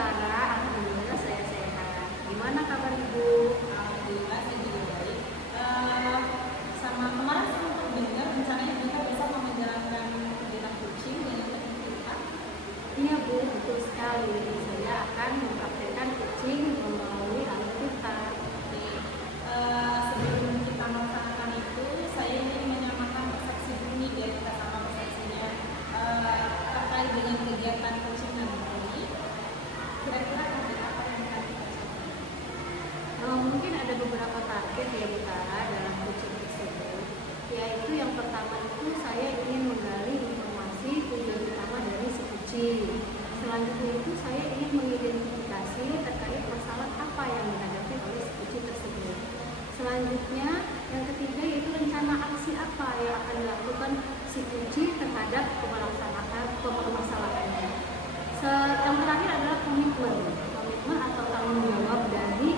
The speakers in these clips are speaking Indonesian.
Tara, alhamdulillah saya sehat. Gimana kabar Ibu? Alhamdulillah saya juga baik. Sama kemarin saya sempat dengar rencananya kita bisa menjalankan kegiatan coaching dengan kita. Iya Bu, betul sekali. Saya akan mempraktekkan kucing melalui Alkitab. Sebelum kita melaksanakan itu, saya ingin menyamakan persepsi dulu dari kita sama persepsinya terkait dengan kegiatan coaching nanti. Kira-kira target apa yang akan kita capai? Mungkin ada beberapa target ya Bu Tara dalam kucing tersebut. Yaitu yang pertama itu saya ingin menggali informasi tujuan utama dari si kucing. Selanjutnya itu saya ingin mengidentifikasi terkait masalah apa yang dihadapi oleh si kucing tersebut. Selanjutnya yang ketiga yaitu rencana aksi apa yang akan dilakukan si kucing terhadap permasalahannya. Yang terakhir adalah komitmen atau tanggung jawab dari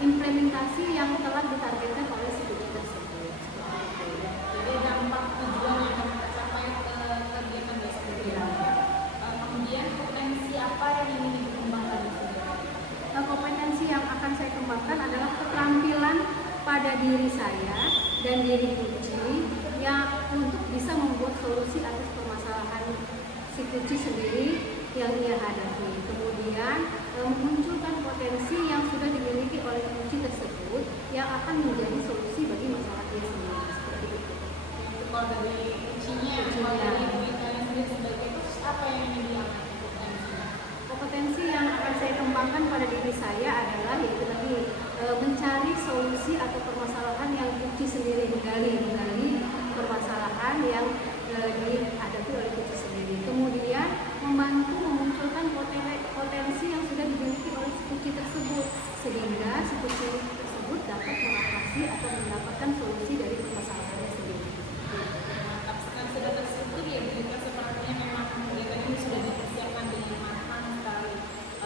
implementasi yang telah ditargetkan oleh si kucing tersebut. Jadi dampak tujuan yang akan kita capai ke kegiatan tersebut. Kemudian potensi apa yang ingin dikembangkan di sini? Kompetensi yang akan saya kembangkan adalah keterampilan pada diri saya dan diri kucing yang untuk bisa membuat solusi atas permasalahan si kucing sendiri yang ia hadapi. Kemudian memunculkan potensi yang sudah dimiliki oleh kucing tersebut yang akan menjadi solusi bagi masalah dia sendiri. Seperti itu. Kalau dari kucingnya, kalau dari kalian sendiri sebagai coach, apa yang ingin dilakukan potensinya? Kompetensi yang akan saya kembangkan pada diri saya adalah yaitu tadi mencari solusi atau permasalahan yang kucing sendiri menggali permasalahan yang dihadapi oleh kucing sendiri. Kemudian membantu memunculkan potensi yang sudah dimiliki oleh si kucing tersebut sehingga si kucing tersebut dapat mengatasi atau mendapatkan solusi dari permasalahannya sendiri. Kan sudah terstruktur ya, berita sepertinya memang kegiatan ini sudah dipersiapkan dengan matang sekali.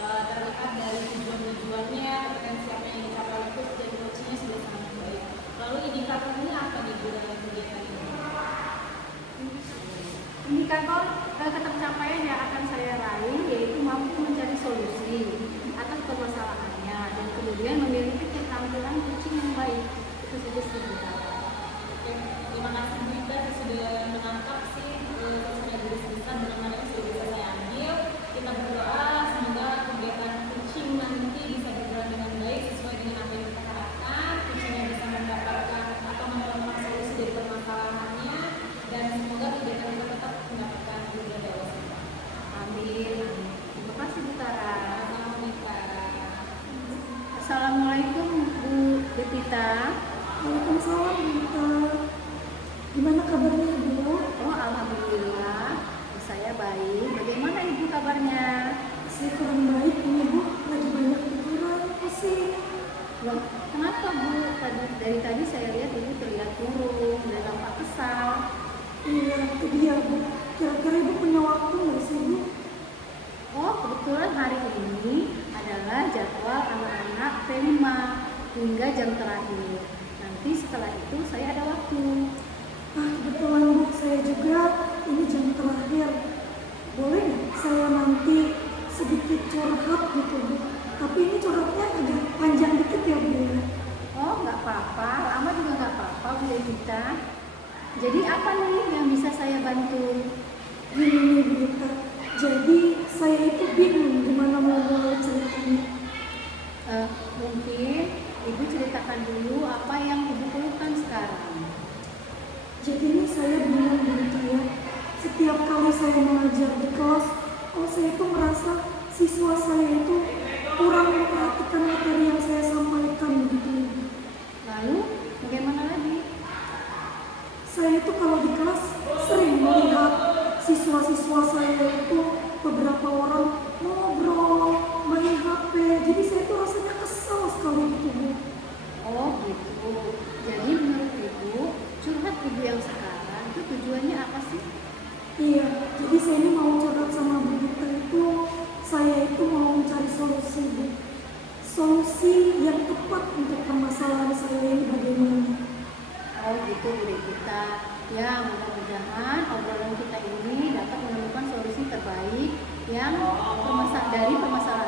Terlihat dari tujuannya, potensi apa yang dicapai oleh coach dan coachnya sudah sangat baik. Lalu indikatornya apa di dalam kegiatan ini? Indikator ketercapaian yang akan saya raih yaitu mampu mencari solusi atas permasalahannya dan kemudian memiliki keterampilan kucing yang baik. Itu saja sih. Oke, terima kasih Brita sudah menangkap sih sesuai garis besar dengan mana yang sudah bisa saya ambil. Kita berdoa semoga kegiatan coaching nanti bisa berjalan dengan baik sesuai dengan apa yang kita harapkan. Coachingnya bisa mendapatkan atau menemukan solusi dari permasalahannya dan semoga kegiatan itu tetap mendapatkan juga dari kita. Amin. Terima kasih Bu Tara. Assalamualaikum. Assalamualaikum Bu Betita. Waalaikumsalam, Bita. Gimana kabarnya, Ibu? Oh, alhamdulillah. Saya baik. Bagaimana Ibu kabarnya? Saya kurang baik ini, Bu. Lagi banyak pikiran, pusing. Loh, kenapa Bu? Dari tadi saya lihat Ibu terlihat turun dan nampak kesal. Iya, itu dia, Bu. Kira-kira Ibu punya waktu nggak sih, Bu? Oh, kebetulan hari ini adalah jadwal anak-anak P5 hingga jam terakhir. Nanti setelah itu saya ada waktu. Kebetulan, Bu. Saya juga ini jam terakhir. Boleh nggak saya nanti sedikit curhat gitu, Bu? Tapi ini curhatnya agak panjang dikit ya, Bu. Oh, nggak apa-apa. Lama juga nggak apa-apa Bu Evita. Jadi apa nih yang bisa saya bantu? Gini nih, Bita. Jadi saya itu bingung gimana mau mulai ceritanya. Mungkin Ibu ceritakan dulu apa yang Ibu keluhkan sekarang. Jadi ini saya bingung gitu ya. Setiap kali saya mengajar di kelas, saya itu merasa siswa saya itu kurang memperhatikan materi yang saya sampaikan gitu. Lalu bagaimana lagi? Saya itu kalau di kelas sering melihat siswa-siswa saya itu beberapa orang ngobrol, main HP. Jadi saya itu rasanya kesal sekali gitu, Bu. Oh gitu. Jadi menurut Ibu, curhat Ibu yang sekarang itu tujuannya apa sih? Iya, jadi saya ini mau curhat sama Bu Gita itu, saya itu mau mencari solusi, Bu. Solusi yang tepat untuk permasalahan saya ini bagaimana? Oh gitu Bu Devita. Ya mudah-mudahan obrolan kita ini dapat menemukan solusi terbaik yang dari permasalahan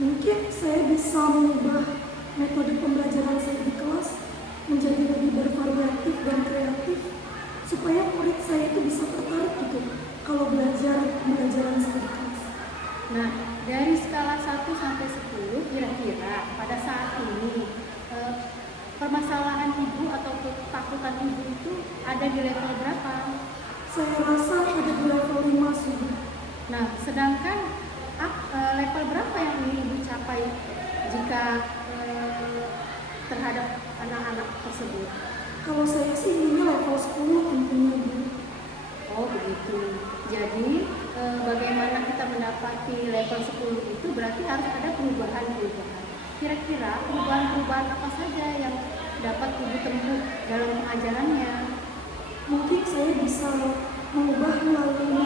Mungkin saya bisa mengubah metode pembelajaran saya di kelas menjadi lebih bervariatif dan kreatif supaya murid saya itu bisa tertarik gitu kalau belajar pembelajaran saya di kelas. Nah, dari skala 1 sampai 10 kira-kira pada saat ini permasalahan ibu atau ketakutan ibu itu ada di level berapa? Saya rasa ada di level 5 sudah. Nah, sedangkan level berapa yang ingin ibu capai jika terhadap anak-anak tersebut? Kalau saya sih inginnya level 10 tentunya Bu. Oh begitu. Jadi bagaimana kita mendapati level 10 itu berarti harus ada perubahan-perubahan. Kira-kira perubahan-perubahan apa saja yang dapat ibu tempuh dalam pengajarannya? Mungkin saya bisa mengubah melalui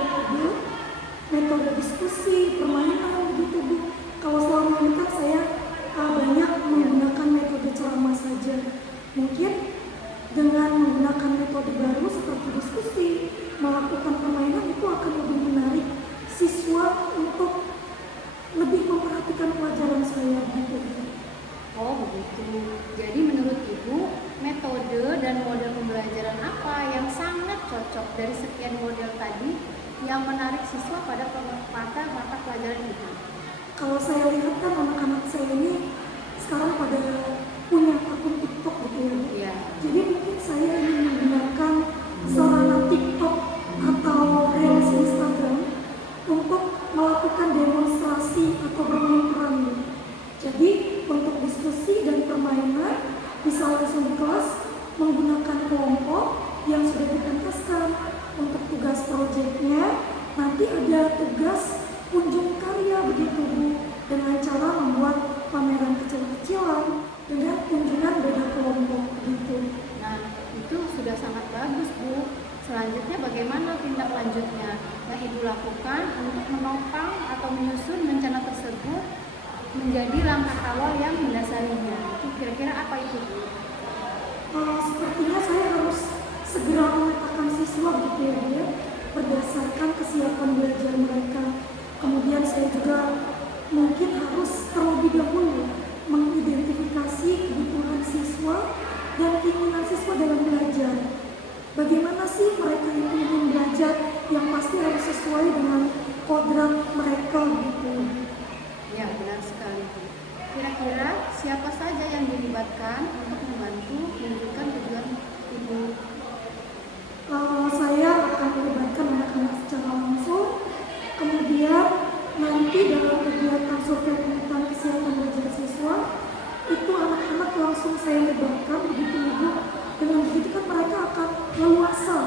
metode diskusi, permainan begitu Bu. Kalau selama ini kan saya banyak menggunakan metode ceramah saja. Mungkin dengan menggunakan metode baru seperti diskusi, melakukan permainan itu akan lebih menarik siswa untuk lebih memperhatikan pelajaran saya gitu. Oh begitu. Jadi menurut ibu metode dan model pembelajaran apa yang sangat cocok dari sekian model tadi yang menarik siswa pada mata pelajaran ibu? Kalau saya lihat kan anak-anak saya ini sekarang pada punya akun TikTok gitu ya Bu. Iya. Jadi mungkin saya ingin menggunakan sarana TikTok atau Reels Instagram untuk melakukan demonstrasi atau bermain peran. Jadi untuk diskusi dan permainan bisa langsung di kelas menggunakan kelompok yang sudah dipentaskan. Untuk tugas proyeknya nanti ada tugas kunjung karya begitu Bu, dengan cara membuat pameran kecil-kecilan dengan kunjungan beda kelompok begitu. Nah, itu sudah sangat bagus, Bu. Selanjutnya bagaimana tindak lanjutnya yang ibu lakukan untuk menopang atau menyusun rencana tersebut menjadi langkah awal yang mendasarinya? Itu kira-kira apa itu, Bu? Sepertinya saya harus segera memetakan siswa gitu ya Bu, berdasarkan kesiapan belajar mereka. Kemudian saya juga mungkin harus terlebih dahulu mengidentifikasi kebutuhan siswa dan keinginan siswa dalam belajar. Bagaimana sih mereka itu ingin belajar yang pasti harus sesuai dengan kodrat mereka gitu. Ya, benar sekali, Bu. Kira-kira siapa saja yang dilibatkan untuk membantu mewujudkan tujuan ibu? Saya akan melibatkan anak-anak secara langsung. Kemudian nanti dalam kegiatan survei pemetaan kesiapan belajar siswa itu anak-anak langsung saya libatkan begitu Ibu. Dengan begitu kan mereka akan leluasa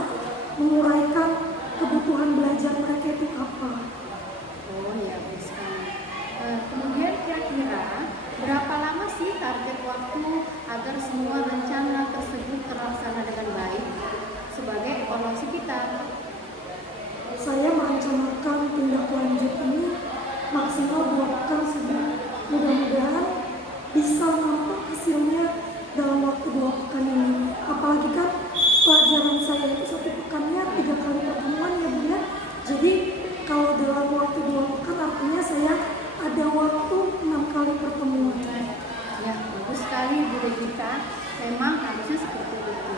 menguraikan kebutuhan belajar mereka itu apa. Oh ya, baik sekali. Kemudian kira-kira berapa lama sih target waktu agar semua rencana tersebut terlaksana dengan baik sebagai evaluasi kita? Saya merencanakan tindak lanjut ini maksimal 2 pekan sudah. Mudah-mudahan bisa nampak hasilnya dalam waktu 2 pekan ini. Apalagi kan pelajaran saya itu 1 pekannya 3 kali pertemuan ya Bu ya. Jadi kalau dalam waktu 2 pekan artinya saya ada waktu 6 kali pertemuan. Ya, bagus sekali Bu Regita. Memang harusnya seperti itu.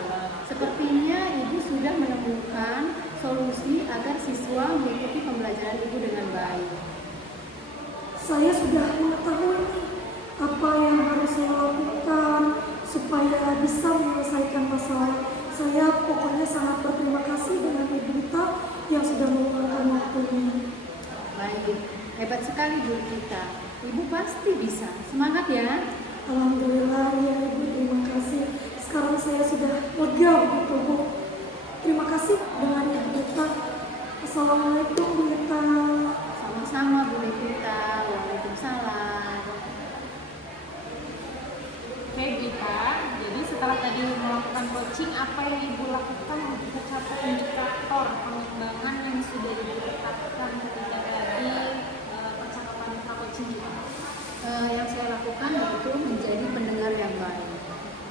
Sepertinya Ibu sudah menemukan solusi agar siswa mengikuti pembelajaran Ibu dengan baik. Saya sudah mengetahui apa yang harus saya lakukan supaya bisa menyelesaikan masalah. Saya pokoknya sangat berterima kasih dengan Ibu Rita yang sudah meluangkan waktunya. Baik, hebat sekali Bu Regita. Ibu pasti bisa. Semangat ya. Alhamdulillah ya Ibu, terima kasih. Sekarang saya sudah lega gitu Bu. Terima kasih dengan Ibu Rita. Assalamualaikum Bu Rita. Sama-sama Bu Regita. Waalaikumsalam. Oke Gita, jadi setelah tadi melakukan coaching, apa yang Ibu lakukan untuk mencapai indikator pengembangan yang sudah ditetapkan ketika tadi percakapan coaching kita? Yang saya lakukan yaitu menjadi pendengar yang baik,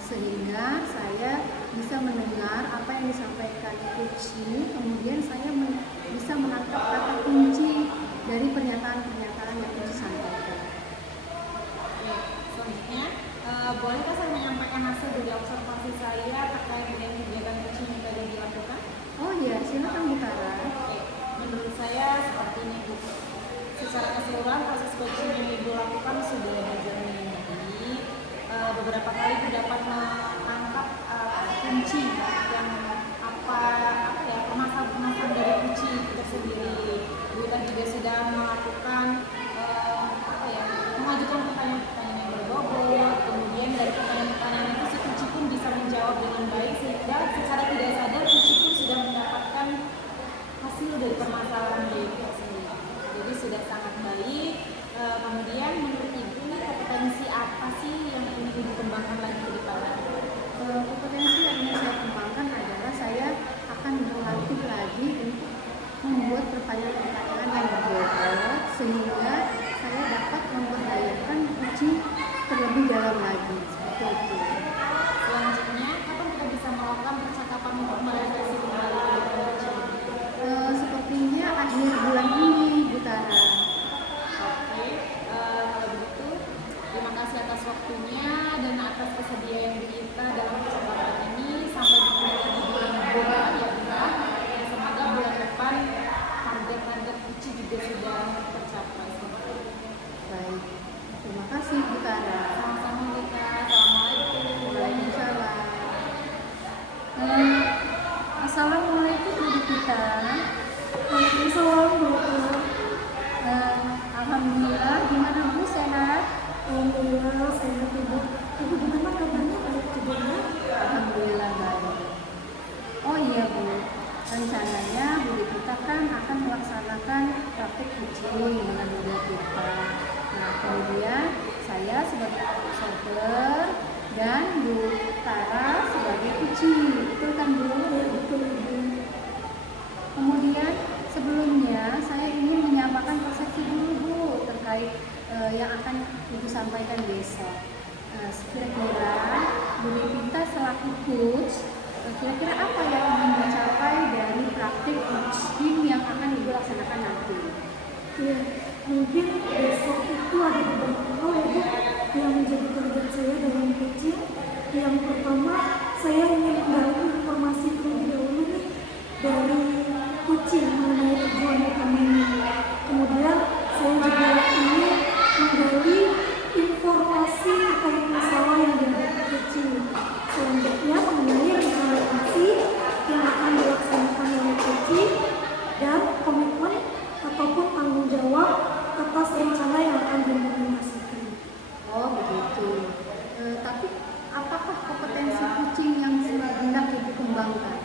sehingga saya bisa mendengar apa yang disampaikan coaching, kemudian saya bisa menangkap kata kunci dari pernyataan-pernyataan yang coach sampaikan. Bolehkah saya menyampaikan hasil dari observasi saya terkait dengan kegiatan kucing yang tadi dilakukan? Oh iya, silakan Bu Tara. Oke, menurut saya seperti ini Bu. Secara keseluruhan proses coaching yang Ibu lakukan sudah berjalan dengan baik. Beberapa kali Ibu dapat menangkap kunci yang permasalahan dari kucing itu sendiri. Ibu tadi juga sudah melakukan mengajukan pertanyaan-pertanyaan yang berbobot. Kemudian dari pertanyaan-pertanyaan itu si kucing pun bisa menjawab dengan baik sehingga secara tidak sadar kucing pun sudah mendapatkan hasil dari permasalahan itu sendiri. Jadi sudah sangat baik. Kemudian menurut Ibu nih kompetensi apa sih yang ingin Ibu kembangkan lagi ke depan? Kompetensi yang ingin saya kembangkan adalah saya akan berlatih lagi untuk membuat pertanyaan-pertanyaan yang berbobot sehingga saya dapat memberdayakan kucing terlebih dalam lagi seperti itu. Selanjutnya, kapan kita bisa melakukan percakapan untuk merefleksi kembali kegiatan kucing? Sepertinya akhir bulan ini, Bu Tara. Oke, kalau begitu terima kasih atas waktunya dan atas kesediaan kita dalam percakapan ini. Sampai jumpa lagi di bulan Bulan ya Bunda. Dan semoga bulan depan target-target kucing juga sudah tercapai. Baik, terima kasih Bu Tara. Sama-sama kita. Assalamualaikum. Waalaikumsalam. Assalamualaikum Bu Kita. Waalaikumsalam Bu. Alhamdulillah, gimana Bu, sehat? Alhamdulillah sehat Ibu. Ibu gimana kabarnya, baik juga? Alhamdulillah baik. Oh iya Bu, rencananya Bu kita kan akan melaksanakan praktik kucing dengan Bu kita. Nah kemudian saya sebagai observer dan Bu Tara sebagai kucing, betul kan Bu? Ya betul Ibu. Kemudian sebelumnya saya ingin menyamakan persepsi dulu Bu terkait yang akan Ibu sampaikan besok. Kira-kira Bu Devita selaku coach, kira-kira apa yang ingin dicapai dari praktik kucing yang akan Ibu laksanakan nanti? Ya, mungkin besok itu ada beberapa hal ya Bu yang menjadi target saya dalam coaching. Yang pertama, saya ingin menggali informasi terlebih dahulu nih dari kucing mengenai tujuan utamanya. Kemudian saya juga ingin menggali informasi terkait masalah yang dihadapi kucing. Selanjutnya mengenai rekomendasi yang akan dilaksanakan oleh kucing dan komitmen ataupun tanggung jawab atas rencana yang akan diimplementasikan. Oh begitu. Tapi apakah kompetensi kucing yang hendak Ibu kembangkan?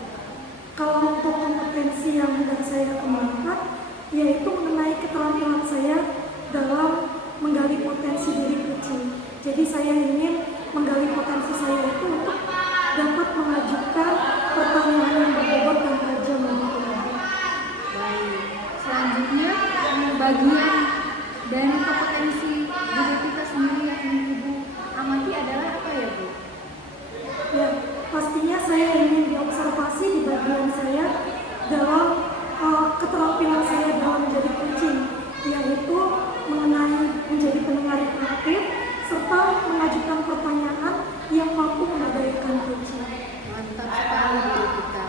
Kalau untuk kompetensi yang hendak saya kembangkan, yaitu mengenai keterampilan saya dalam menggali potensi diri kucing. Jadi saya ingin menggali potensi saya itu untuk dapat mengajukan pertanyaan yang berbobot dan tajam. Baik. Selanjutnya bagian dari kompetensi diri kita sendiri yang ingin Ibu amati adalah apa ya Bu? Ya, pastinya saya ingin diobservasi di bagian saya dalam keterampilan saya dalam menjadi kucing, yaitu mengenai menjadi pendengar yang aktif serta mengajukan pertanyaan yang mampu memberdayakan kucing. Mantap sekali Bu kita.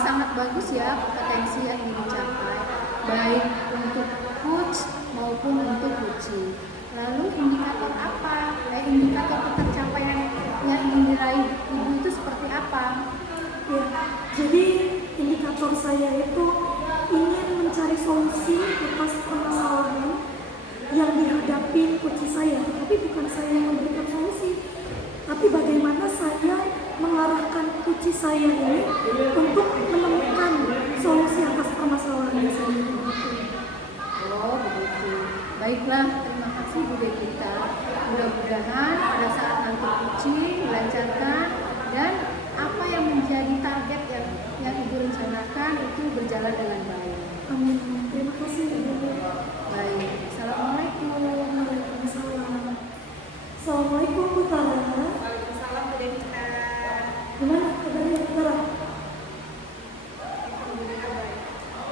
Sangat bagus ya kompetensi yang ingin dicapai, baik untuk coach maupun untuk kucing. Lalu indikator apa? Indikator pencapaian yang ingin diraih Ibu itu seperti apa? Ya, jadi indikator saya itu ingin mencari solusi atas permasalahan yang dihadapi kucing saya, tapi bukan saya yang memberikan solusi, tapi bagaimana saya mengarahkan kucing saya ini untuk menemukan solusi atas permasalahan yang saya hadapi. Oh begitu. Baiklah, terima kasih Bu Devita. Mudah-mudahan pada saat nanti kucing dilancarkan dan apa yang menjadi target yang Ibu rencanakan itu berjalan dengan baik. Amin. Terima kasih Ibu. Baik. Assalamualaikum. Waalaikumsalam. Assalamualaikum Bu Tara. Waalaikumsalam Bu Devita. Gimana kabarnya Bu Tara? Alhamdulillah baik.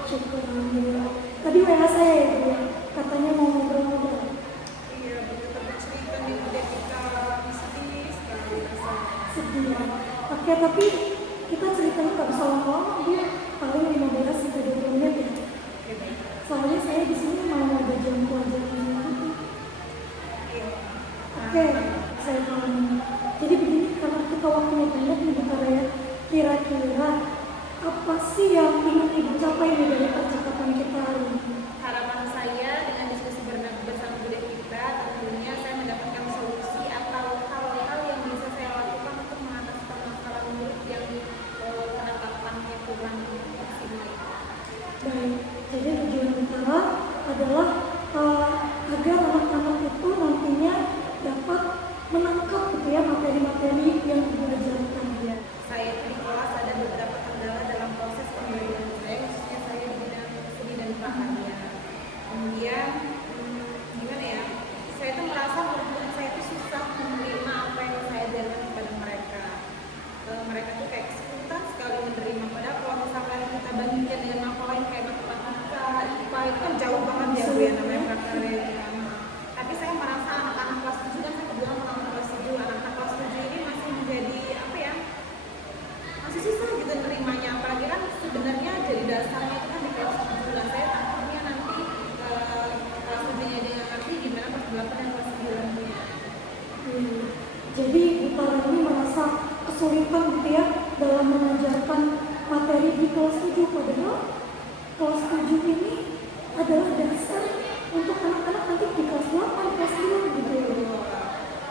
Syukur alhamdulillah. Tadi WA saya ya Bu, katanya mau ngobrol-ngobrol. Iya, betul-betul cerita nih Bu Devita bisnis Oke, tapi kita ceritanya nggak bisa lama-lama, dia paling 15 sampai 20 menit ya. Soalnya saya di sini mau ada jam pelajaran gitu. Oke, saya paham. Jadi begini, karena kita waktunya pendek nih Butara ya, kira-kira apa sih yang ingin Ibu capai nih dari percakapan kita hari ini? Harapan saya dengan diskusi bersama Bu Devita, tentunya saya mendapatkan solusi atau hal-hal yang bisa saya lakukan untuk mengatasi permasalahan murid yang penerapannya kurang maksimal. Baik, jadi tujuan utama adalah agar anak-anak itu nantinya dapat menangkap gitu ya materi-materi yang Ibu ajarkan ya. Saya itu di kelas ada beberapa kendala dalam proses pembelajaran saya, khususnya saya di bidang seni dan prakarya. Kemudian gimana ya? Saya itu merasa murid-murid saya itu susah menerima apa yang saya ajarkan kepada mereka. Mereka tuh kayak kesulitan sekali menerima. Padahal kalau misalkan kita bandingkan dengan mata lain kayak matematika, IPA itu kan jauh banget ya Bu ya namanya prakarya. Tapi saya merasa anak-anak kelas 7 kan saya kebetulan anak kelas 7, anak-anak kelas 7 ini masih menjadi apa ya? Masih susah gitu nerimanya, apalagi kan sebenarnya jadi dasarnya itu kan di kelas 7 lah. Saya takutnya nanti kelas 7-nya dia nggak ngerti gimana kelas 8 dan kelas 9-nya. Jadi Butara ini merasa kesulitan gitu ya dalam mengajarkan materi di kelas 7, padahal kelas 7 ini adalah dasar untuk anak-anak nanti di kelas 8, kelas 9 gitu ya.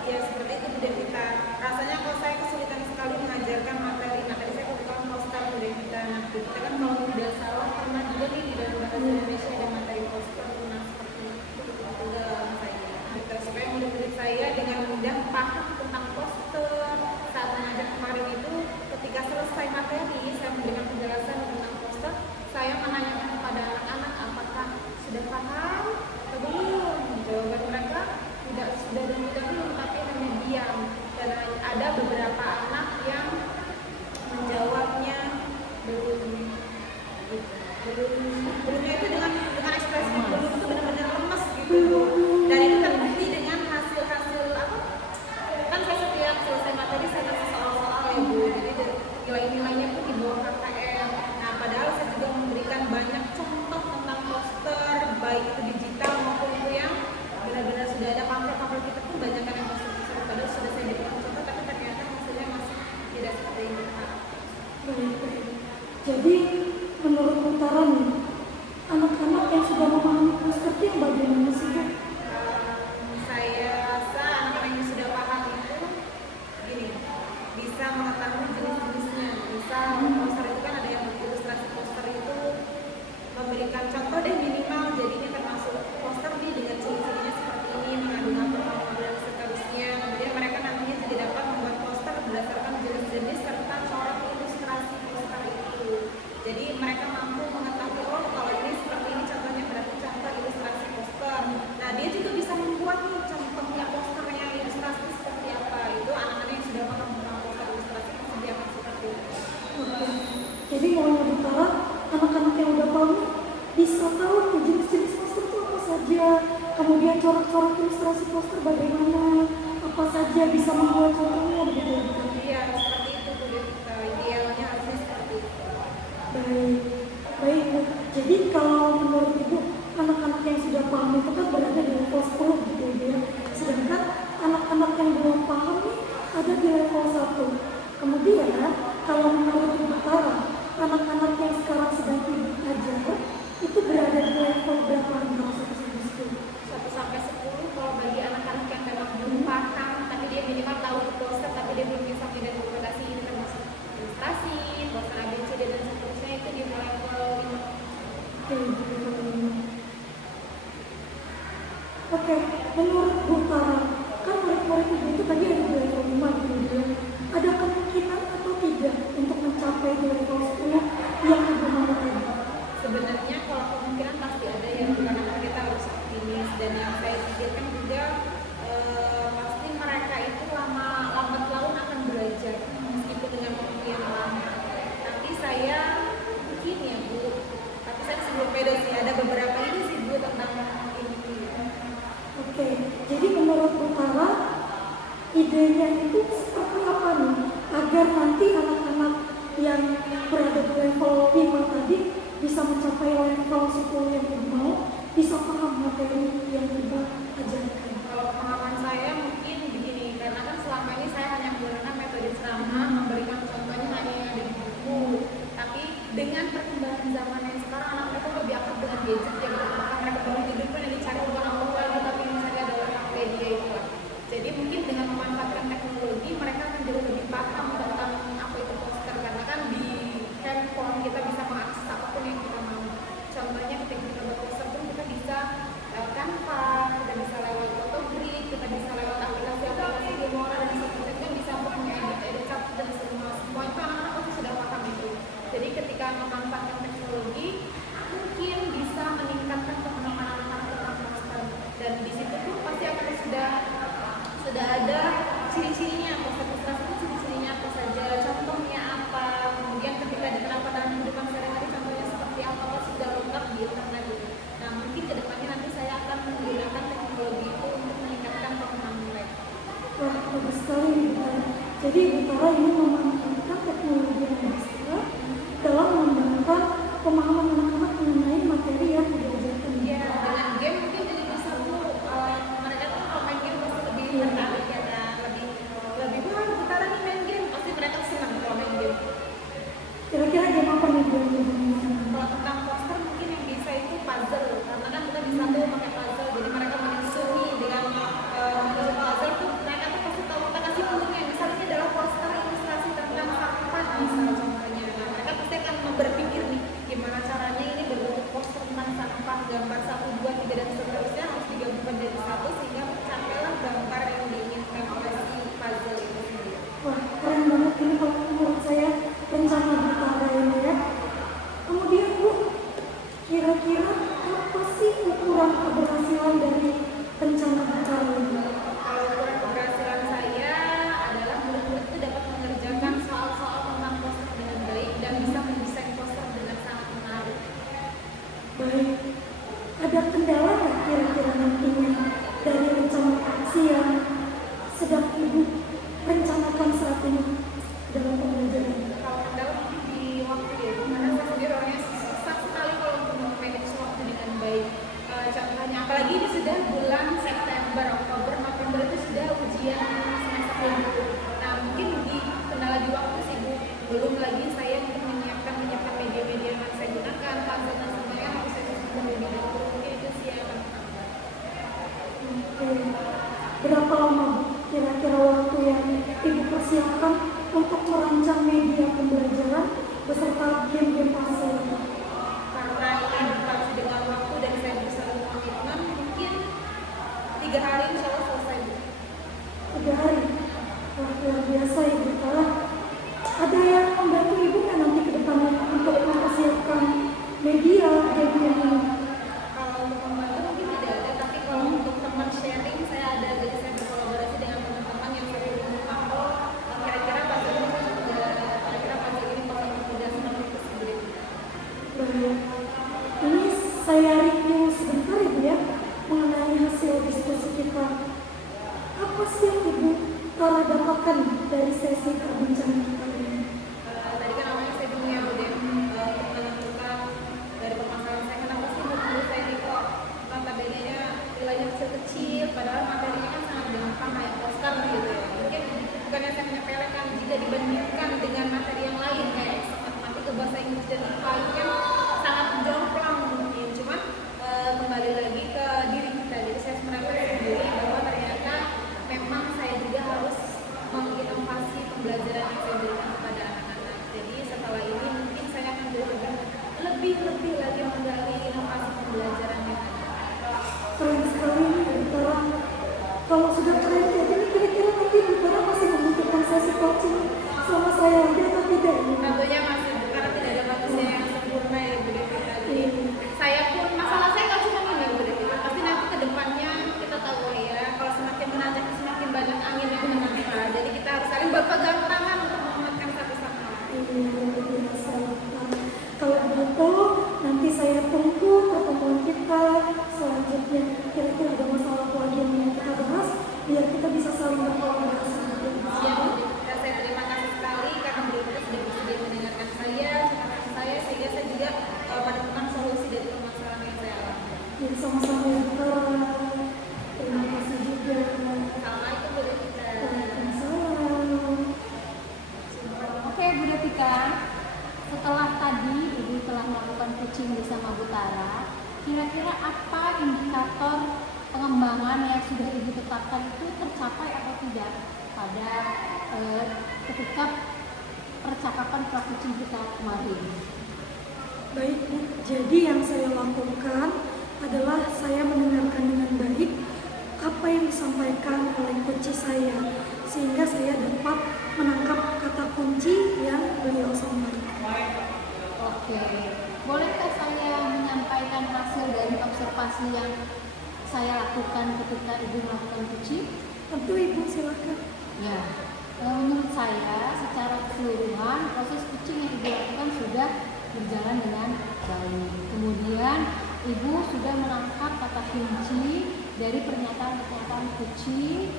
Ya seperti itu Bu Devita. Rasanya kalau saya kesulitan sekali mengajarkan materi saya kebetulan poster Bu Devita. Nah, kita kan kalau tidak salah pernah juga nih di dalam bahasa Indonesia ada materi poster guna seperti itu dalam saya. Gitu, supaya murid-murid saya dengan mudah paham tentang poster saat mengajar kemarin itu ketika selesai materi saya memberikan penjelasan tentang poster, saya menanyakan kepada anak-anak apakah sudah paham atau belum. Jawaban mereka tidak sudah dan tidak belum, tapi hanya diam. Dan ada beberapa anak yang menjawabnya belumnya itu dengan ekspresi belum itu benar-benar lemes gitu. Dan itu terbukti dengan hasil apa? Kan saya setiap selesai materi saya kasih soal-soal ya Bu. Jadi nilai-nilainya pun di bawah KKM. Nah, padahal saya juga memberikan banyak contoh tentang poster, baik itu digital maupun itu yang benar-benar sudah ada pamflet kita pun banyak kan yang poster padahal sudah saya berikan contoh, tapi ternyata hasilnya masih tidak seperti ini. Baik. Jadi menurut Butara nih, anak-anak yang sudah memahami poster itu yang bagaimana sih Bu? Saya rasa anak-anak yang sudah paham itu gini, bisa mengetahui jenis-jenisnya. Misal poster itu kan ada yang ilustrasi poster itu memberikan contoh deh minimal, jadinya termasuk poster nih dengan ciri-cirinya seperti ini, mengandung apa dan seterusnya. Kemudian mereka nantinya jadi dapat membuat poster berdasarkan jenis-jenis serta corak ilustrasi poster itu. Jadi mereka mampu mengetahui oh kalau ini seperti ini contohnya berarti contoh ilustrasi poster. Nah dia juga bisa membuat nih contohnya posternya ilustrasi seperti apa. Itu anak-anak yang sudah paham tentang poster ilustrasi pasti dia akan seperti itu. Oke. Jadi maunya Butara, anak-anak yang udah paham bisa tahu nih jenis-jenis poster itu apa saja, kemudian corak-corak ilustrasi poster bagaimana, apa saja bisa membuat contohnya begitu. Iya seperti itu Bu Devita. Idealnya harusnya seperti itu. Baik Bu. Jadi kalau menurut Ibu, anak-anak yang sudah paham itu kan berada di level 10 gitu ya. Sedangkan anak-anak yang belum paham nih ada di level 1. Kemudian kalau menurut Ibu Butara, anak-anak yang sekarang sedang Ibu ajar itu berada di level berapa antara 1 sampai 10? 1 sampai 10 kalau bagi anak-anak yang memang belum paham tapi dia minimal tahu poster tapi dia belum bisa mengidentifikasi ini termasuk ilustrasi, poster ABCD dan seterusnya itu di level 5. Oke, menurut Butara, kan murid-murid Ibu itu tadi ada di level 5 gitu ya. Ada kemungkinan atau tidak untuk mencapai di level 10 yang Ibu mau tadi? Sebenarnya kalau kemungkinan pasti ada ya, karena kita harus optimis dan yang saya pikirkan juga pasti mereka itu lambat laun akan belajar meskipun dengan waktu yang lama. Tapi saya mungkin ya Bu, tapi saya sebelum pede sih ada beberapa ini sih Bu tentang ini. Oke, jadi menurut Butara idenya itu seperti apa nih? agar nanti anak-anak yang berada di level 5 tadi bisa mencapai level 10 yang Ibu mau, bisa paham materi yang Ibu ajarkan. Kalau pengalaman saya mungkin begini, karena kan selama ini saya hanya menggunakan metode ceramah, memberikan contohnya hanya yang ada di buku. Tapi dengan perkembangan zaman yang sekarang, anak mereka lebih aktif dengan gadget ya, bahkan mereka baru tidur pun yang dicari bukan apa lagi, tapi yang dicari adalah media itu. Jadi mungkin dengan memanfaatkan teknologi, mereka akan jauh lebih paham tentang apa itu poster, karena kan di handphone kita bisa mengakses apapun yang kita mau. Contohnya ketika kita buat poster pun kita bisa lewat Canva, kita bisa lewat Photogrid, kita bisa lewat aplikasi-aplikasi Filmora dan sebagainya, bisa untuk mengedit cat dan semua itu anak-anak pasti sudah paham itu. Jadi ketika memanfaatkan teknologi, mungkin bisa meningkatkan pemahaman anak-anak tentang poster, dan di situ pun pasti akan sudah ada ciri-cirinya, poster ilustrasi itu ciri-cirinya apa saja, contohnya apa, kemudian ketika diterapkan dalam kehidupan sehari-hari contohnya seperti apa, pasti sudah lengkap di internet gitu. Nah mungkin kedepannya nanti saya akan menggunakan teknologi itu untuk meningkatkan pemahaman mereka. Wah, bagus sekali Ibu Tara. Jadi Ibu Tara ini memanfaatkan teknologi yang bisa dalam mengembangkan pemahaman anak-anak mengenai materi yang diajarkan. Ya, dengan game mungkin jadi bisa mereka tuh kalau main game pasti lebih tertarik ya, dan lebih wah Utara nih main game, pasti mereka senang kalau main game. Kira-kira game apa nih Bu yang Ibu mainkan? Kalau tentang poster mungkin yang bisa itu puzzle, karena kan kita bisa tuh pakai puzzle, jadi mereka menyusui dengan menyusun puzzle tuh mereka tuh pasti tahu, kita kasih clue-nya, misalnya ini adalah poster ilustrasi tentang sampah misalnya contohnya. Nah, mereka pasti akan berpikir nih gimana caranya ini berbentuk poster tentang sampah, gambar 1, 2, 3 dan seterusnya harus digabungkan jadi satu sehingga tercapailah gambar yang diinginkan oleh si puzzle itu sendiri. Wah, keren banget ini kalau menurut saya rencana Ibu Tara ini ya. Kemudian Bu, kira-kira apa sih ukuran keberhasilan dari rencana Ibu Tara ini? Kalau ukuran keberhasilan saya adalah murid-murid itu dapat mengerjakan soal-soal tentang poster dengan baik dan bisa mendesain poster dengan sangat menarik. Baik, ada kendala nggak kira-kira nantinya dari rencana aksi yang sedang Ibu rencanakan saat ini dalam pembelajaran? Kalau kendala mungkin di waktu ya, karena saya sendiri orangnya susah sekali kalau untuk memanage waktu dengan baik. Contohnya, apalagi ini sudah bulan September, Oktober, November itu sudah ujian semester minggu. Nah mungkin di kendala di waktu sih Bu, belum lagi saya untuk menyiapkan media-media yang saya gunakan, puzzle dan sebagainya harus saya susun lebih dahulu. Mungkin itu sih yang akan terhambat. Oke. Berapa lama Bu, kira-kira waktu yang Ibu persiapkan untuk merancang media pembelajaran beserta game-game puzzle ini? Karena ini berpacu dengan waktu dan saya bisa berkomitmen, mungkin 3 hari insya Allah selesai Bu. 3 hari. Wah, luar biasa Ibu Tara. Ada yang membantu Ibu nggak nanti ke depannya untuk mempersiapkan media game-game ini? Kalau untuk membantu mungkin tidak ada, tapi kalau untuk teman sharing saya ada, jadi saya berkolaborasi dengan teman-teman yang satu rumah. Kira-kira puzzle ini kalau tidak senang itu sendiri. Baik. Ini saya review sebentar Ibu ya mengenai hasil diskusi kita. Apa sih yang Ibu Tara dapatkan dari sesi perbincangan kita ini? Tadi kan awalnya saya bingung ya Bu Dem, untuk menentukan dari permasalahan saya kenapa sih buku saya ini kok notabene-nya nilainya kecil-kecil, padahal materinya kan sangat gampang kayak poster gitu ya. Mungkin bukannya saya menyepelekan, jika dibandingkan dengan materi yang lain kayak matematika, bahasa Inggris dan IPA itu kan sangat jomplang mungkin. Cuman kembali lagi ke diri kita, jadi saya merefleksi sendiri bahwa ternyata memang saya juga harus menginovasi pembelajaran yang saya berikan kepada anak-anak. Jadi setelah ini mungkin saya akan lebih lagi menggali inovasi pembelajaran yang ada. Keren sekali nih Ibu Tara. Kalau sudah keren kayak gini, kira-kira nanti Ibu Tara masih membutuhkan sesi coaching sama saya lagi atau tidak? Tentunya masih, karena tidak ada manusia yang sempurna ya Bu Devi tadi. Saya pun, masalah saya kalau cuma ini Bu Devi, tapi nanti ke depannya kita tahu ya, kalau semakin menanjak semakin banyak angin yang menerpa. Jadi kita harus saling berpegang tangan untuk menguatkan satu sama lain. Ini luar biasa. Kalau begitu, nanti saya tunggu pertemuan kita selanjutnya. Kira-kira ada masalah lagi yang kita bahas, biar kita bisa saling berkolaborasi. Siap, Bu Devi. Dan saya terima kasih sekali kira-kira apa indikator pengembangan yang sudah Ibu tetapkan itu tercapai atau tidak pada ketika percakapan prakucing kita kemarin? Baik Bu, jadi yang saya lakukan adalah saya mendengarkan dengan baik apa yang disampaikan oleh kunci saya, sehingga saya dapat menangkap kata kunci yang beliau sampaikan. Oke, bolehkah saya menyampaikan hasil dari observasi yang saya lakukan ketika Ibu melakukan kucing? Tentu Ibu, silakan. Ya, menurut saya secara keseluruhan proses kucing yang Ibu lakukan sudah berjalan dengan baik. Kemudian Ibu sudah menangkap kata kunci dari pernyataan-pernyataan kucing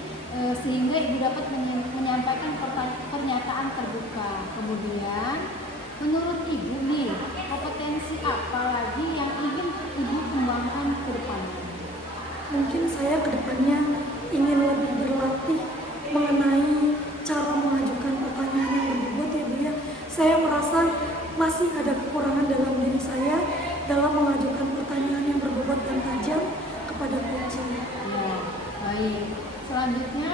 sehingga Ibu dapat menyampaikan pernyataan terbuka. Kemudian menurut Ibu nih, kompetensi apa lagi yang ingin Ibu kembangkan ke depannya? Mungkin saya ke depannya ingin lebih berlatih mengenai cara mengajukan pertanyaan yang berbobot ya Bu ya. Saya merasa masih ada kekurangan dalam diri saya dalam mengajukan pertanyaan yang berbobot dan tajam kepada kunci. Ya, baik. Selanjutnya,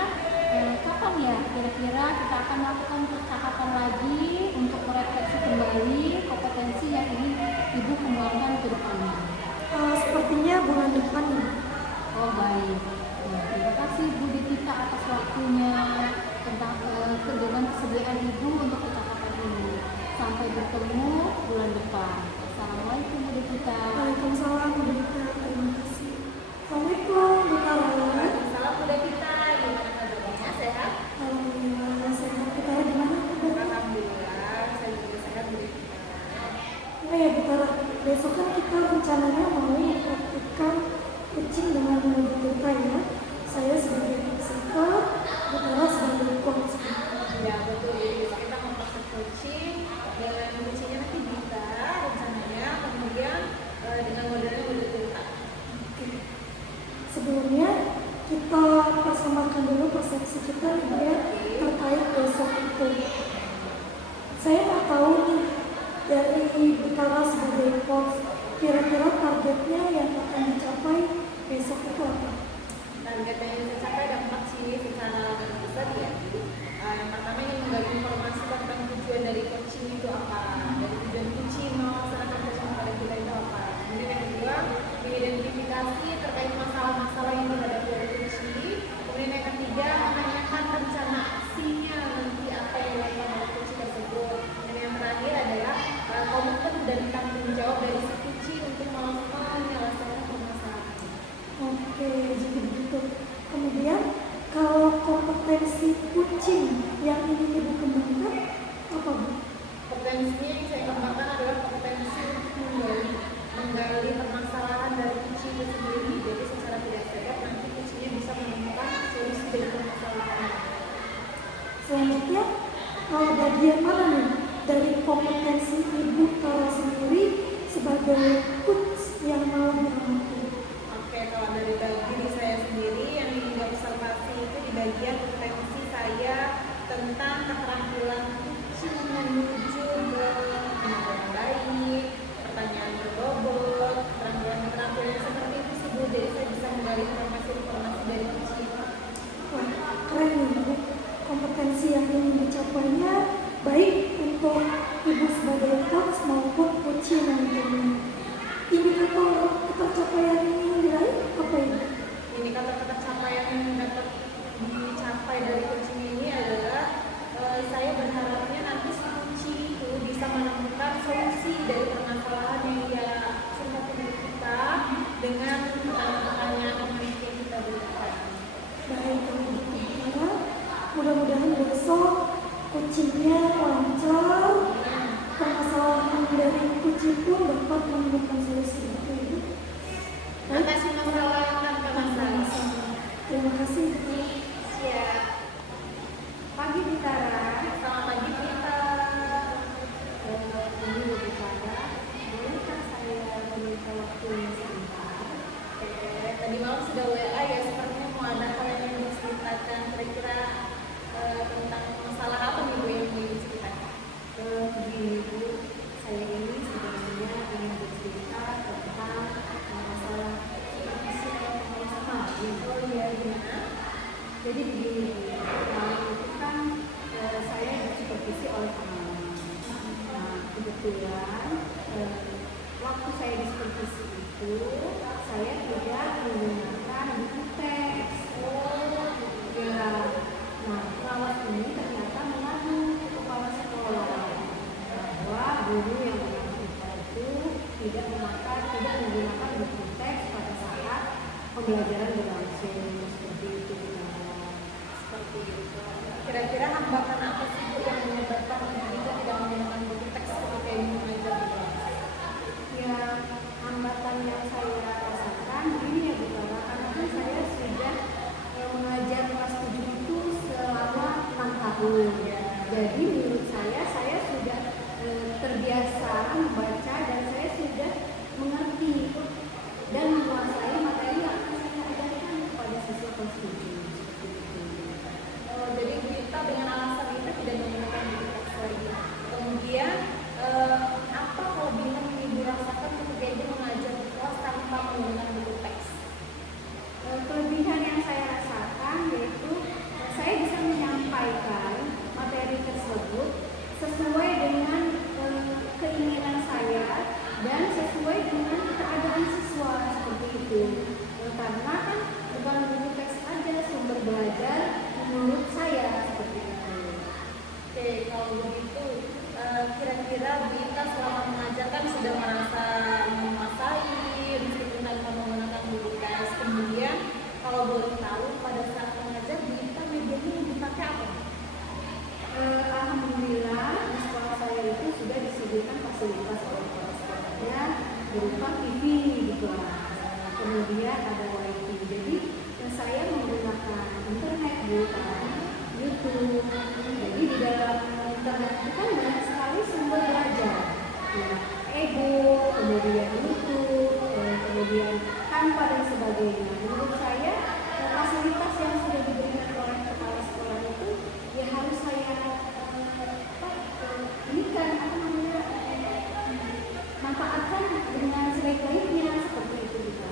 kapan ya kira-kira kita akan melakukan percakapan lagi untuk merefleksi kembali kompetensi yang ingin Ibu kembangkan ke depannya? Sepertinya bulan depan Bu. Oh baik. Ya, terima kasih Bu Detika atas waktunya tentang dengan kesediaan Ibu untuk percakapan ini. Sampai bertemu bulan depan. Assalamualaikum Bu Detika. Waalaikumsalam Bu Dita, terima kasih. Assalamualaikum Bu Tara. Salam muda kita, gimana kabarnya? Sehat? Alhamdulillah sehat. Bu Tara gimana kabarnya? Alhamdulillah, saya juga sehat Bu. Oh ya Bu Tara, besok kan kita rencananya mau mempraktikkan kucing dengan Bu Dita ya. Saya sebagai observer, Bu Tara sebagai coach. Ya betul, jadi kita mempraktek coaching dan kucingnya nanti kita rencananya, kemudian dengan modelnya udah cerita. Oke. Sebelumnya kita persamakan dulu persepsi kita ya terkait besok itu. Saya mau tahu nih dari Bu Tara sebagai coach, kira-kira targetnya yang akan dicapai besok itu apa? Target yang ingin dicapai ada 4 sih secara besar ya. Yang pertama ingin menggali informasi tentang tujuan dari coaching itu apa, dari tujuan coaching melaksanakan coaching pada kita itu apa. Kemudian yang kedua, mengidentifikasi terkait masalah-masalah yang dihadapi oleh coaching. Kemudian yang ketiga, menanyakan rencana aksinya nanti apa yang dilakukan oleh coaching tersebut. Dan yang terakhir adalah komitmen dan tanggung jawab dari si coaching untuk menyelesaikan permasalahan. Oke, jadi begitu. Kemudian kalau kompetensi kucing yang ingin Ibu kembangkan apa Bu? Kompetensi yang saya kembangkan adalah kompetensi untuk menggali permasalahan dari kucing itu sendiri. Jadi secara tidak sadar nanti kucingnya bisa menemukan solusi dari permasalahan. Selanjutnya, bagian mana nih dari kompetensi Ibu Tara sendiri sebagai coach yang mau diamati? Oke, kalau dari diri saya sendiri yang ingin diobservasi itu di bagian kompetensi saya tentang keterampilan kucing menuju ke yang baik, pertanyaan berbobot, keterampilan seperti itu sih Bu. Jadi saya bisa menggali informasi-informasi dari kucing. Wah, keren nih Bu. Kompetensi yang ingin dicapainya baik untuk Ibu sebagai coach maupun kucing nantinya. Indikator ketercapaian yang ingin diraih apa ini? Indikator ketercapaian yang dapat dicapai dari kucing ini adalah saya berharapnya nanti si kucing itu bisa menemukan solusi dari permasalahan yang dia curhatin ke kita dengan pertanyaan yang kita berikan. Baik, kalau gitu Tara, mudah-mudahan besok kucingnya lancar, permasalahan dari kucing pun dapat menemukan solusi. Oke, Ibu. Baik, Atasi masalah tanpa masalah. terima kasih. Siap. Pagi Bu Tara. Selamat pagi kita. Ini Bu Tara, bolehkah saya meminta waktunya sebentar? Oke, tadi malam sudah WA ya, sepertinya mau ada hal yang ingin diceritakan. Kira-kira tentang masalah apa nih Bu yang ingin diceritakan? Begini Bu, saya ini sebenarnya ingin bercerita tentang Jadi begini, itu kan saya disupervisi oleh pengalaman. Nah, kebetulan waktu saya disupervisi itu saya tidak menggunakan buku teks. Ya, nah pengawas ini ternyata mengadu ke kepala sekolah bahwa guru yang mengajar itu tidak menggunakan buku teks pada saat pembelajaran berlangsung seperti itu. Seperti itu. Kira-kira hambatan apa sih Bu yang menyebabkan kita tidak menggunakan buku teks ketika ini mengajar di kelas? Ya, hambatan yang saya rasakan ini ya Bu Clara, karena kan saya sudah mengajar kelas 7 itu selama 6 tahun. Jadi menurut saya sudah terbiasa membaca dan saya sudah mengerti dan menguasai materi yang akan saya ajarkan kepada siswa kelas 7. Seperti itu. Jadi kita dengan alasan itu tidak menggunakan buku teks lagi. Kemudian apa kelebihan yang Ibu rasakan ketika Ibu mengajar di kelas tanpa menggunakan buku teks? Kelebihan yang saya rasakan yaitu saya bisa menyampaikan materi tersebut sesuai dengan keinginan saya dan sesuai dengan keadaan siswa seperti itu. Karena kan bukan buku teks aja sumber belajar menurut saya seperti itu. Oke, kalau begitu kira-kira kita selama mengajarkan sudah merasa menguasai meskipun tanpa menggunakan buku teks. Kemudian kalau boleh tahu pada saat mengajar kita medianya yang dipakai apa? Alhamdulillah di sekolah saya itu sudah disediakan fasilitas oleh kepala sekolahnya berupa TV gitu lah. Kemudian ada wifi. Jadi saya menggunakan internet YouTube. Jadi di dalam internet itu kan banyak sekali sumber belajar. Ebook, kemudian YouTube, kemudian Canva dan sebagainya. Menurut saya fasilitas yang sudah diberikan oleh kepala sekolah itu ya harus saya manfaatkan dengan sebaik-baiknya seperti itu juga.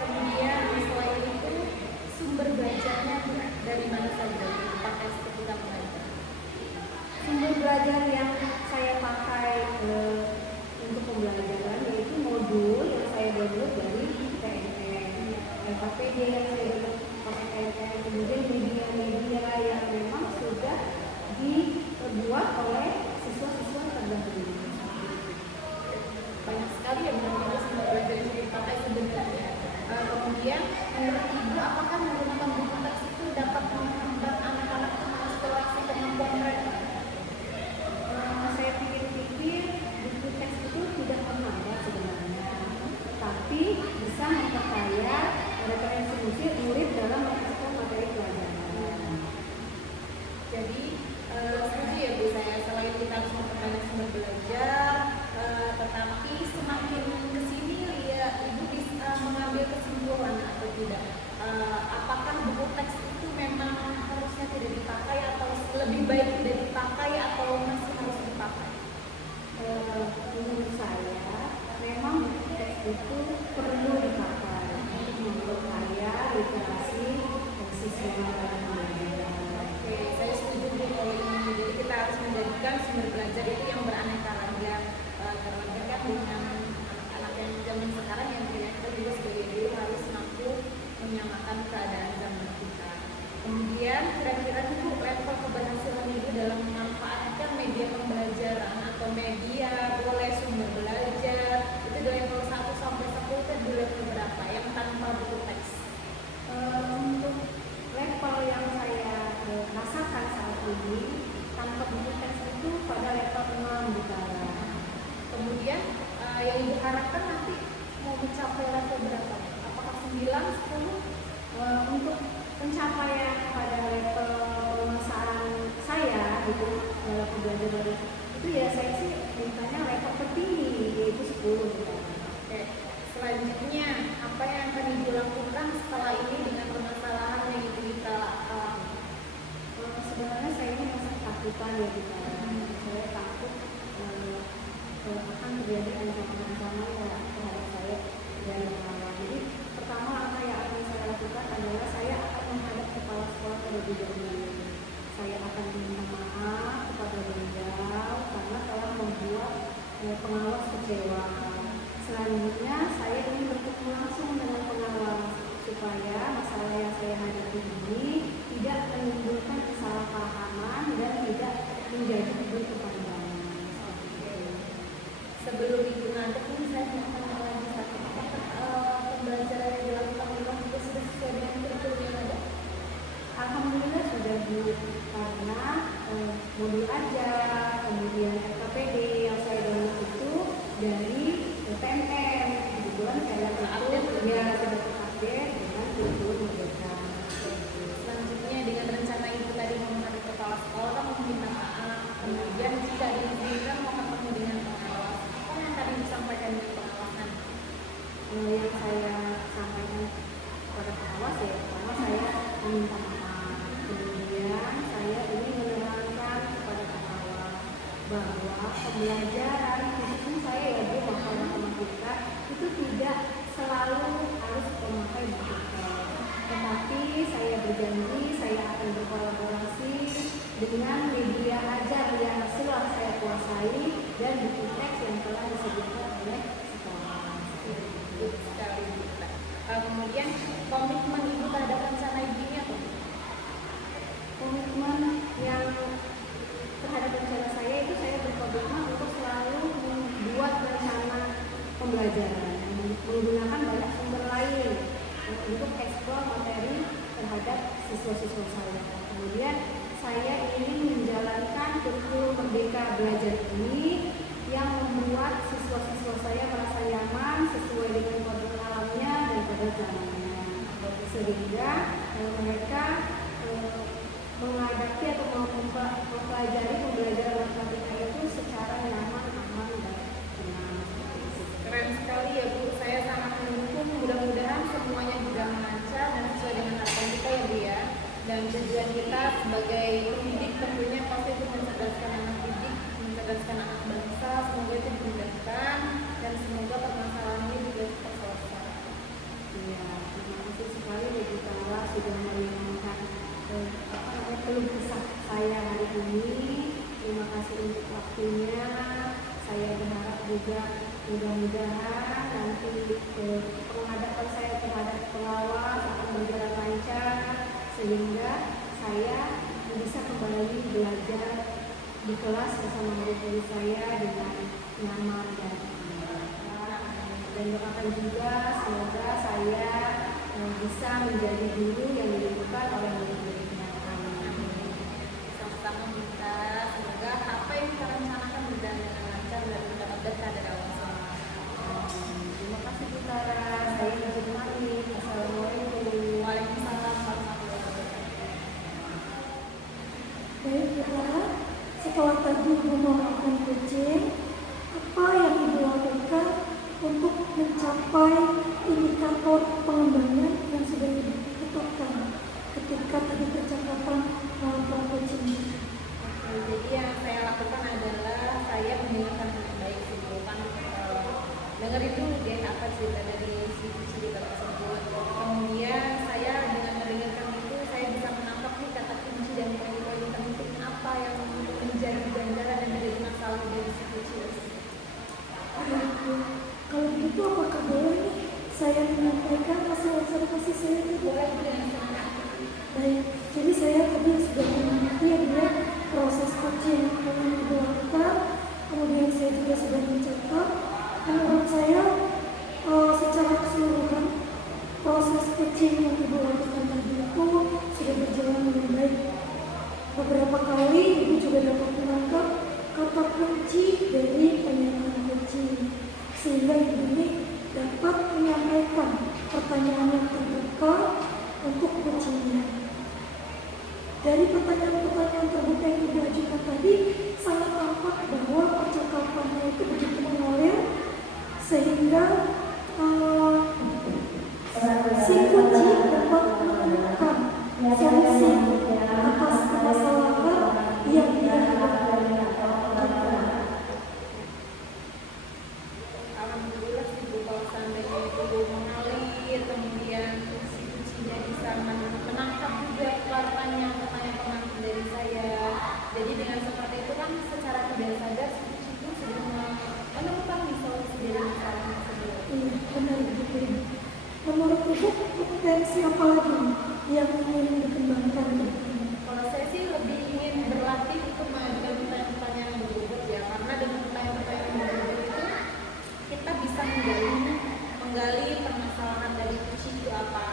Kemudian selain itu sumber belajarnya dari mana saja dipakai ketika mengajar? Sumber belajar yang saya pakai untuk pembelajaran yaitu modul yang saya download dari TNN, LKPD yang saya download pakai TNN, kemudian media-media yang memang sudah dibuat oleh siswa-siswa terdahulu. Banyak sekali ya benar-benar sumber belajar yang dipakai sebenarnya. Kemudian menurut Ibu apakah menggunakan buku teks itu dapat menghambat anak-anak mengeksplorasi kemampuan mereka? Saya pikir-pikir buku teks itu tidak menghambat sebenarnya, tapi bisa memperkaya referensi murid dalam mengeksplor materi pelajaran. Jadi setuju ya Bu, saya selain kita harus memperbanyak sumber belajar, tetapi semakin kesini ya Ibu bisa mengambil kesimpulan atau tidak. Apakah buku teks itu memang harusnya tidak dipakai atau lebih baik tidak dipakai atau masih harus dipakai? Menurut saya memang buku teks itu perlu dipakai untuk memperkaya literasi siswa dalam belajar. Oke, saya setuju Bu kalau ini. Jadi kita harus menjadikan sumber belajar itu yang beraneka ragam. Terlebih kan dengan anak-anak yang zaman sekarang yang kita juga sebagai guru harus mampu menyamakan keadaan zaman kita. Kemudian kira-kira Bu level keberhasilan Ibu dalam memanfaatkan media pembelajaran atau media boleh sumber belajar itu dari level 1 sampai 10 itu di level berapa yang tanpa buku teks? Untuk level yang saya rasakan saat ini tanpa buku teks itu pada level 6 di Clara. Kemudian yang Ibu harapkan nanti mau mencapai level berapa? Apakah 9, 10? Untuk pencapaian pada level penguasaan saya itu dalam pembelajaran itu ya saya sih mintanya level tertinggi yaitu 10 gitu. Oke. Selanjutnya apa yang akan Ibu lakukan setelah ini dengan permasalahan yang Ibu kita alami? Sebenarnya saya ini masih ketakutan ya kita. Saya takut akan terjadi ancaman-ancaman terhadap saya dari awal. Jadi pertama langkah yang akan saya lakukan adalah saya akan menghadap meminta maaf. Kemudian saya ingin menerangkan kepada kawan bahwa pembelajaran khususnya saya ya Bu maupun matematika itu tidak selalu harus memakai buku teks. Tetapi saya berjanji saya akan berkolaborasi dengan media ajar yang telah saya kuasai dan buku teks yang telah disediakan oleh sekolah. Bagus sekali Bu. Kemudian komitmen Ibu terhadap rencana Ibu ini apa? Komitmen yang terhadap rencana saya itu saya berkomitmen untuk selalu membuat rencana pembelajaran menggunakan banyak sumber lain untuk eksplor materi terhadap siswa-siswa saya. Kemudian saya ingin menjalankan kurikulum Merdeka Belajar ini yang membuat siswa-siswa saya merasa nyaman sesuai dengan kode alamnya dan kode zamannya, sehingga mereka menghadapi atau mempelajari pembelajaran matematika itu secara nyaman, aman, dan tenang. Keren sekali ya Bu, saya sangat mendukung. Mudah-mudahan semuanya juga lancar dan sesuai dengan harapan kita ya Bu ya. Dan tujuan kita sebagai pendidik tentunya pasti itu mencerdaskan anak didik, mencerdaskan anak bangsa. Semoga itu dimudahkan dan semoga permasalahan ini juga cepat selesai. Ya, terima kasih sekali Ibu Tawa sudah menyampaikan keluh kesah saya hari ini. Terima kasih untuk waktunya. Saya berharap juga mudah-mudahan nanti penghadapan saya terhadap pengawas akan berjalan lancar sehingga saya bisa kembali belajar di kelas bersama murid-murid saya dengan nyaman dan aman. Dan doakan juga semoga saya bisa menjadi guru yang dirindukan oleh murid-muridnya. Sama-sama kita, semoga apa yang kita rencanakan berjalan dengan lancar dan mendapat berkah dari Allah. Terima kasih Bu Tara. Saya izin pamit. Assalamualaikum. Waalaikumsalam warahmatullahi wabarakatuh. Baik Saudara, setelah tadi Ibu melakukan kucing, apa yang Ibu lakukan untuk mencapai indikator pengembangan yang sudah Ibu tetapkan ketika tadi percakapan melakukan kucing? Jadi yang saya lakukan adalah saya mendengarkan dengan baik sebelum dengerin dulu dia apa cerita dari si cerita tersebut. Kemudian saya dengan mendengarkan itu saya bisa menangkap nih kata kunci dan poin-poin penting apa yang menjadi ganjalan dan menjadi masalah dari si kecil. Kalau begitu apakah boleh nih saya menyampaikan hasil observasi saya itu? Boleh dengan senang. Baik, jadi saya tadi sudah mengerti ya proses coaching yang Ibu lakukan, kemudian saya juga sudah mencatat. Menurut saya secara keseluruhan proses coaching yang Ibu lakukan tadi itu sudah berjalan dengan baik. Beberapa kali Ibu juga dapat menangkap kata kunci dari penyampaian coaching, sehingga Ibu ini dapat menyampaikan pertanyaan yang terbuka untuk coachingnya. Dari pertanyaan-pertanyaan terbuka yang Ibu ajukan tadi, sangat tampak bahwa percakapannya itu begitu mengalir sehingga si kunci dapat menemukan solusi atas permasalahan yang dihadapi. Alhamdulillah sih Bu, kalau seandainya itu mengalir, kemudian si kuncinya bisa menangkap juga pertanyaan penting dari saya. Jadi dengan seperti itu kan secara tidak sadar si kunci itu sudah menemukan solusi dari masalah tersebut. Iya, benar begitu. Menurut Ibu, potensi apa lagi yang ingin dikembangkan? Kalau saya sih lebih ingin berlatih untuk mengajukan pertanyaan-pertanyaan yang berbobot ya, karena dengan pertanyaan-pertanyaan yang berbobot itu kita bisa menggali permasalahan dari kunci itu apa.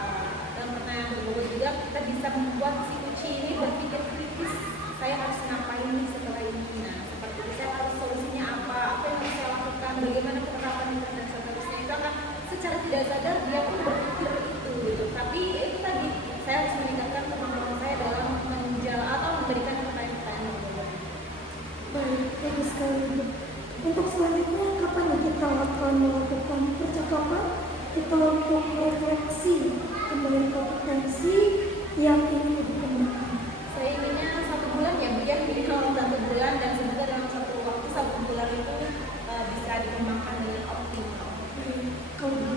Dan pertanyaan berbobot juga kita bisa membuat si kunci ini berpikir kritis. Saya harus ngapain nih setelah ini? Nah, seperti itu saya harus solusinya apa yang harus saya lakukan, bagaimana penerapan itu dan seterusnya. Itu akan secara tidak sadar dia pun berpikir itu gitu. Tapi itu tadi saya harus meningkatkan kemampuan saya dalam menjawab atau memberikan pertanyaan-pertanyaan yang berbobot. Baik, bagus sekali. Untuk selanjutnya, kapan kita akan melakukan percakapan? Kita untuk refleksi kembali kompetensi yang ingin Ibu kembangkan? Saya inginnya 1 bulan ya Bu ya, minimal 1 bulan, dan semoga dalam satu waktu 1 bulan itu bisa dikembangkan dengan optimal. Kalau